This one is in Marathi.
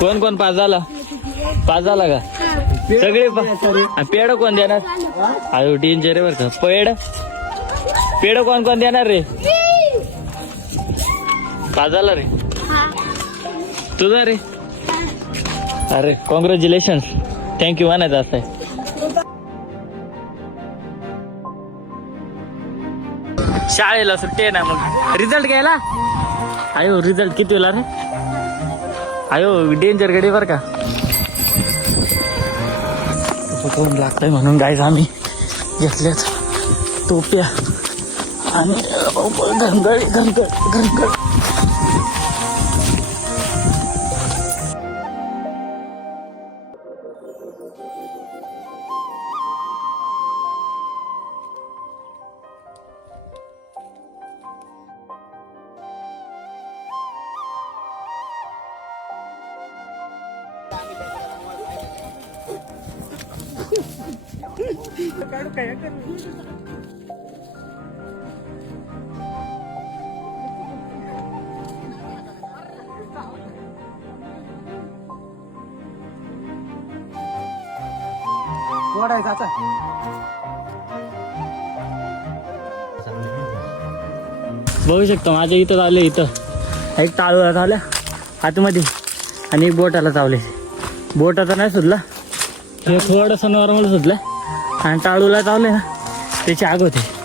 कोण कोण पास झाला का सगळे पेड कोण देणार अरे डेंजर आहे बरं का पेड कोण कोण देणार रे पास झाला रे तुझा रे अरे कॉंग्रॅच्युलेशन थँक्यू म्हणायचं असं आहे शाळेला सुट्टी आहे ना मग रिझल्ट घ्यायला अयो रिझल्ट किती होईल रे अयो डेंजर गडी बर का कोण लागतंय म्हणून गाईज आम्ही घेतल्यात टोप्या आणि घनगड बघू शकतो माझ्या इथं लावले इथं एक टाळूला चावल्या आतमध्ये आणि एक बोटाला चावले बोटाचा नाही सुटला हे थोडंसं नॉर्मल सुटलं आणि टाळूला चावले ना त्याची आग होते